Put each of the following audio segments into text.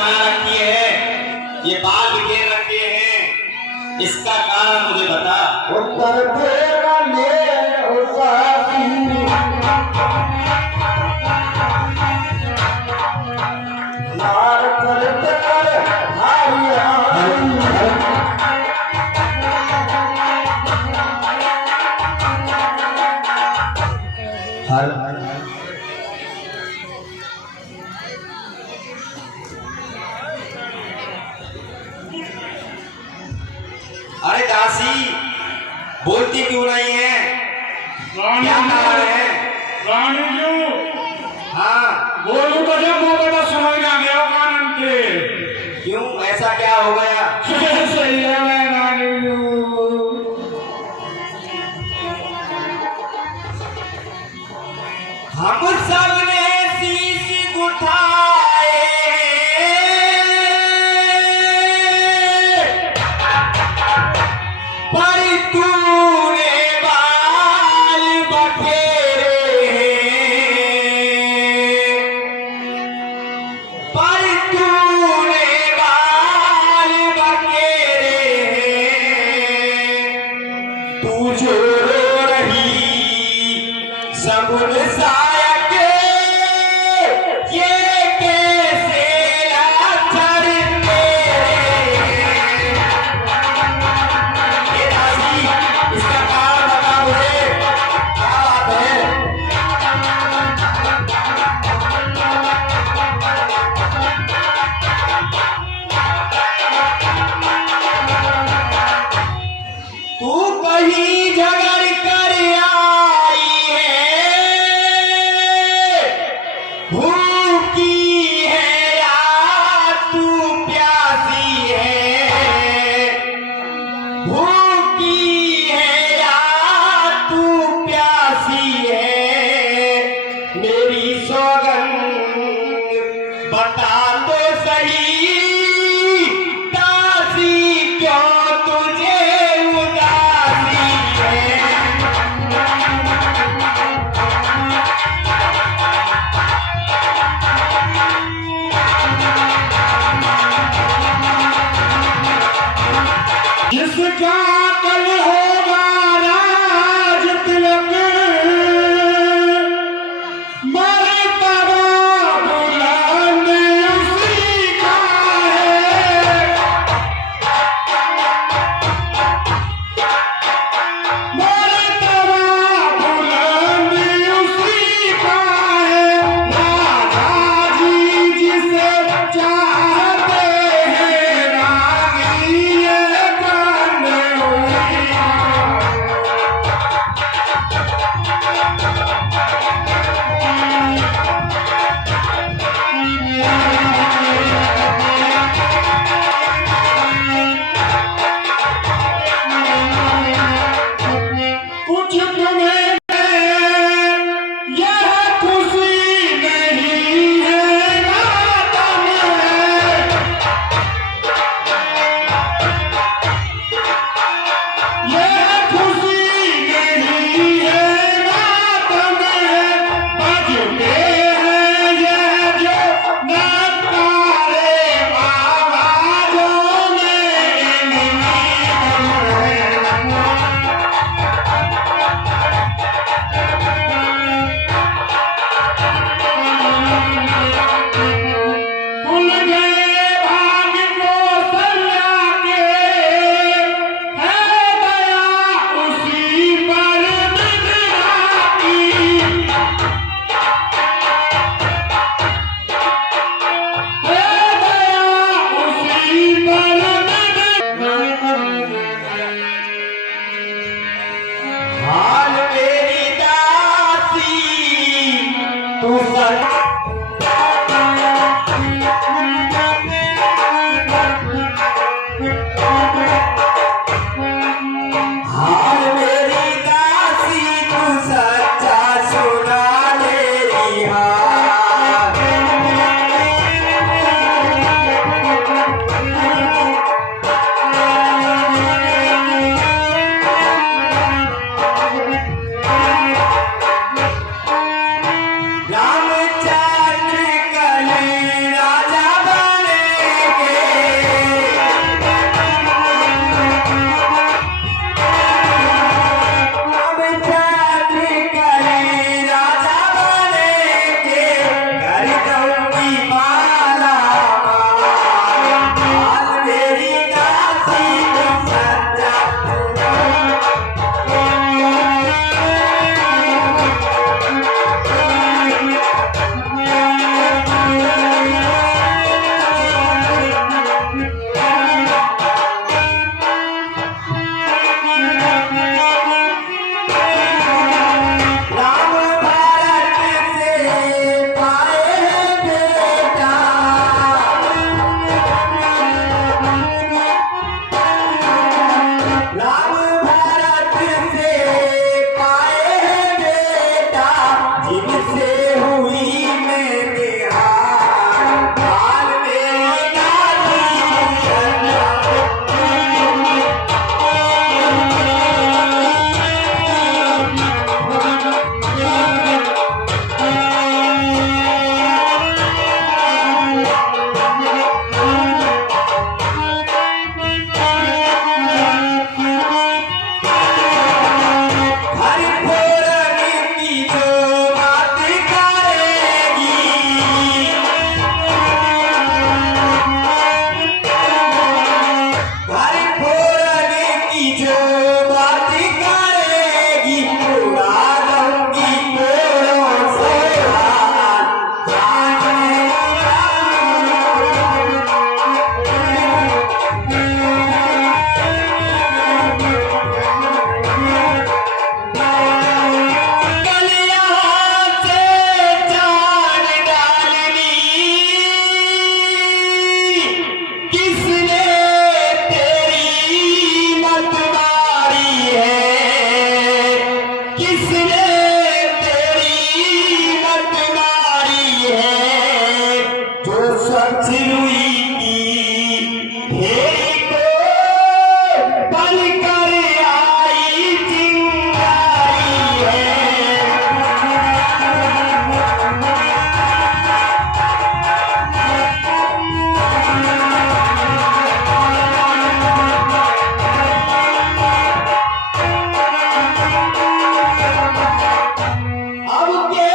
बना रखी है, ये बाल बिखेर रखे हैं, इसका कारण मुझे बता। उत्तर तेरा ले मार करते कर हारी हर अरे दासी, बोलती क्यों नहीं है? क्या कारण है? रानी जी, हाँ बोलू तो जब वो बेटा समझ ना गया कानन के। क्यों, ऐसा क्या हो गया? सही है मैं रानी जी। हम सब ने शीश उठाए, पर तूने बाल बखेरे, पर तूने बाल बखेरे, तू जो रो रही सगुन सायक, ये कैसे अक्षर तेरे। ये दासी, इसका कारण बता मुझे, क्या बात है? तू कहीं झगड़ कर आई है, भूखी है या तू प्यासी है, भूखी है या तू प्यासी है, मेरी सौगंध बता तो सही, दासी क्यों तुझे उदासी है? जिसका कल होगा राज तिलक, मर्तबा बुलंद उसी का है। मर्तबा बुलंद उसी का है। राजा जी जिसे चाहते हैं, रानी ये बंद सचरुई की ढेरी को बनकर आई चिंगारी है। अब के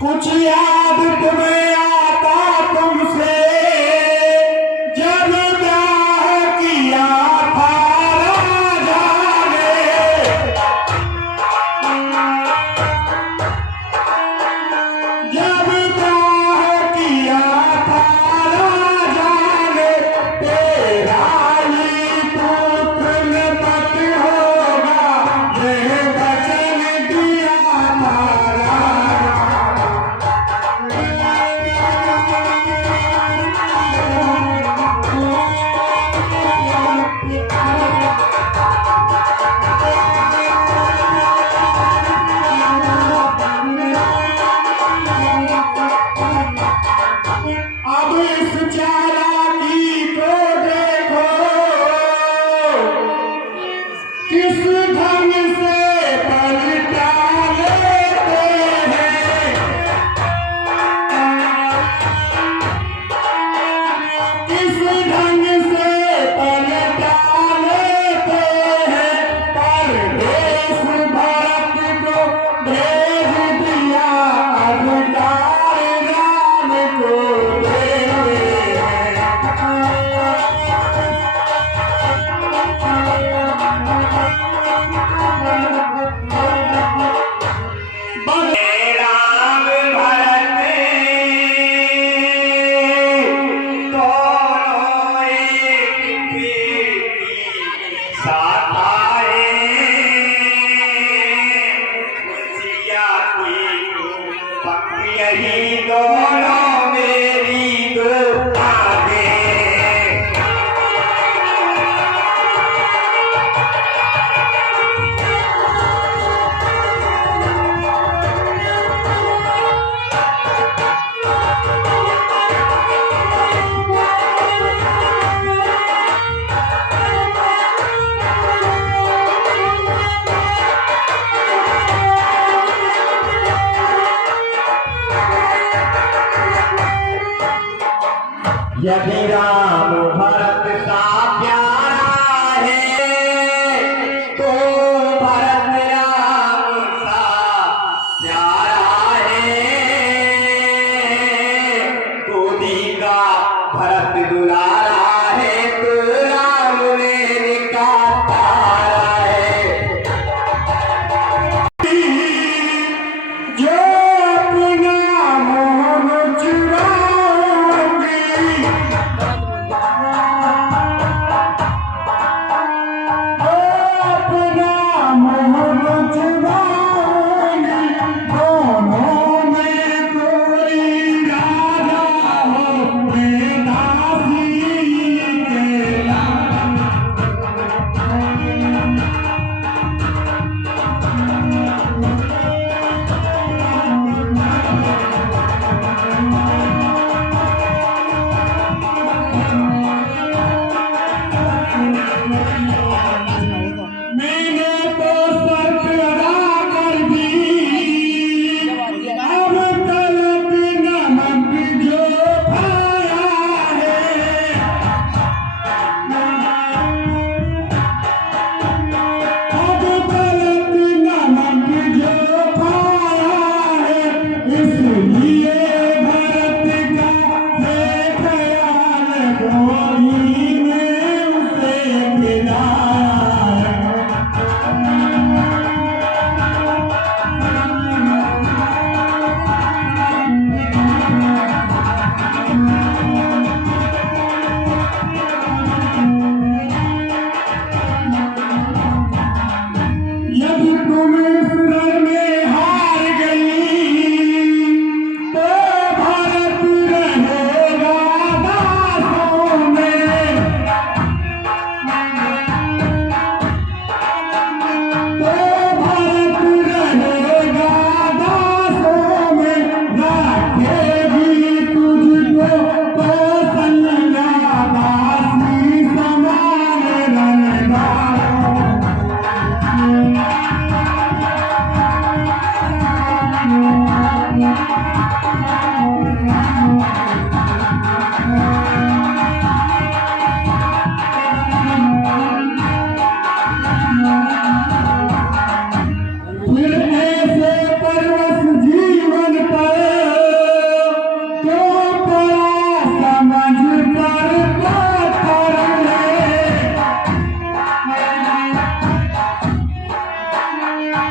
कुछ याद तुम्हें आता तुमसे जब ब्याह किया था राजा ने। जब ब्याह किया था राजा ने तेरा ही पुत्र पत होगा ये वचन दिया था राजा। अब इस चालाकी को देखो किस ढंग से पलटा लेते हैं। किस ढंग से पलटा लेते हैं। परदेश भरत को भेज दिया अधिकार राम को देते हैं। बड़े राम भरत दोनों एक बेटी साथ आए। सिया की पक यही दोनों मेरी दो आगे। यदि राम भरत सा प्यारा है तो भरत राम सा प्यारा है। गोदी का भरत दुलारा है तो राम ने का तारा है। जो अपना मोहन चुराओगी मैंने तो शर्त अदा कर दी, अब तलब नमक जो खाया है, अब तलब नमक जो खाया है, इसलिए भरत का है ख्याल गोरी ने उसे खिलाया। यदि तुम इस रण में हार गई तो भारत रहेगा दासों में, तो भारत रहेगा दासों में, रखेगी तुझको कौशल्या दासी समान रणदारों। फिर ऐसे परवश जीवन पर क्यों पड़ा समझ पर पत्थर ले,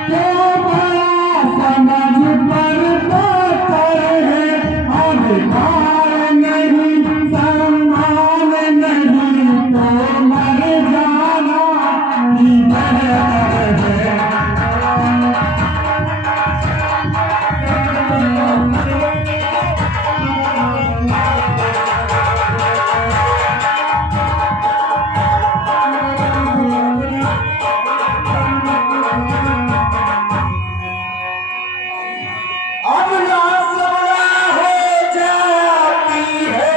क्यों पड़ा समझ पर पत्थर है, अधिकार नहीं सम्मान नहीं तो मर जाना ही बेहतर है। अब ना सबला हो जाती है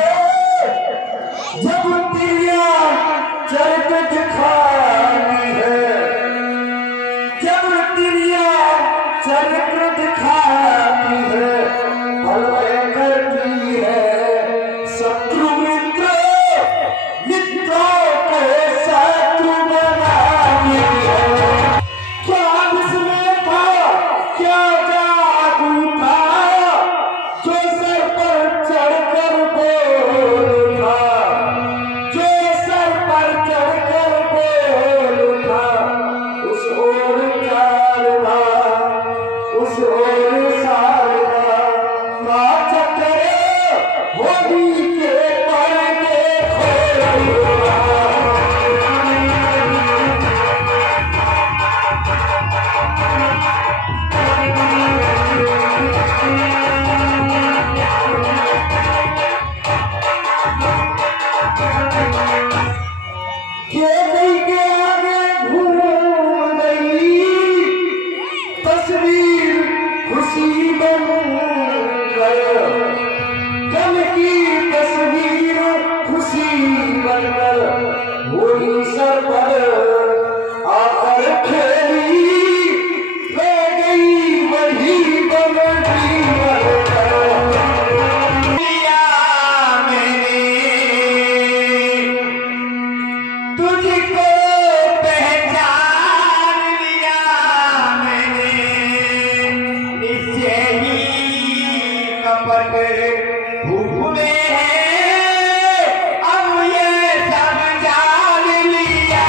जब तिरिया चरक दिखाती है, जब तिरिया चरक दिखाती है, बलवय करती है शत्रु मित्र मित्रों को शत्रु बनाती है। क्या इसमें था क्या जादू था जो सर पर चढ़कर बोल उठा, जो सर पर चढ़कर बोल उठा, उस ओर चार था उस ओर सार था, का चक्कर होली के पर्दे खोल उठा। खेतई के आगे घूम गई तस्वीर खुशी बन गया, गम की तस्वीर खुशी बनकर वही सर पर आकर खेली, रह गई वही बन जीवन। लिया मैंने तुझको पहचान लिया मैंने, निश्चय ही कपट भूले हैं अब ये सब जान लिया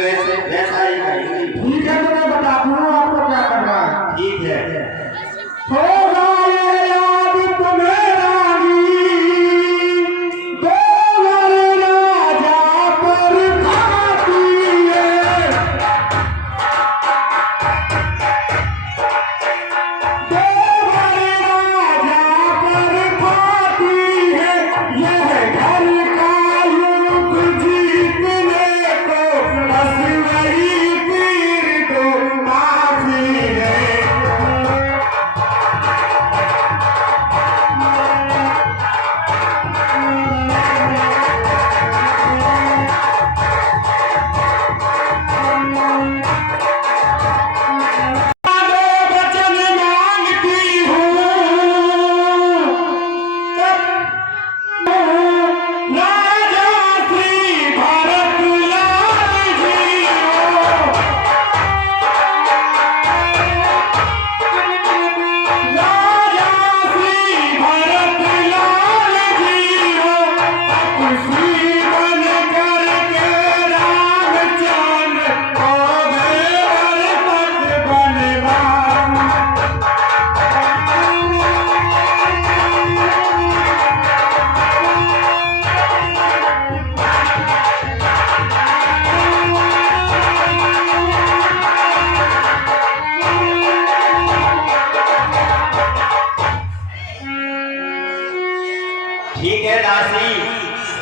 वैसे वैसा ही करूंगी। ठीक है तो मैं बता दूँ आपको क्या करना है। ठीक है। होगा ये याद तुम्हें रानी, गोबर राजा पर खाती है, गोबर राजा पर खाती है, यह घर का युग जीतने को बस वही पीर तो काफी है। वचन मांगती हूँ राजा श्री भरत लाल जी हो, राजा श्री भरत लाल जी हो, खुशी बन करके रामचंद्र को देवर पद बनवाऊं। ठीक है दासी,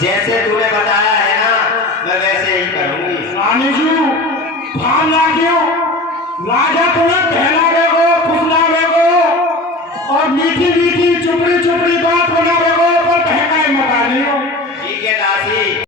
जैसे तूने बताया है ना मैं वैसे ही करूंगी। रानी जी भान लागियो, राजा तुम्हें पहनावेगो, फुसलावेगो और मीठी मीठी चुपड़ी चुपड़ी बात बनावेगो, पर पहनाए मत आनियो। ठीक है दासी।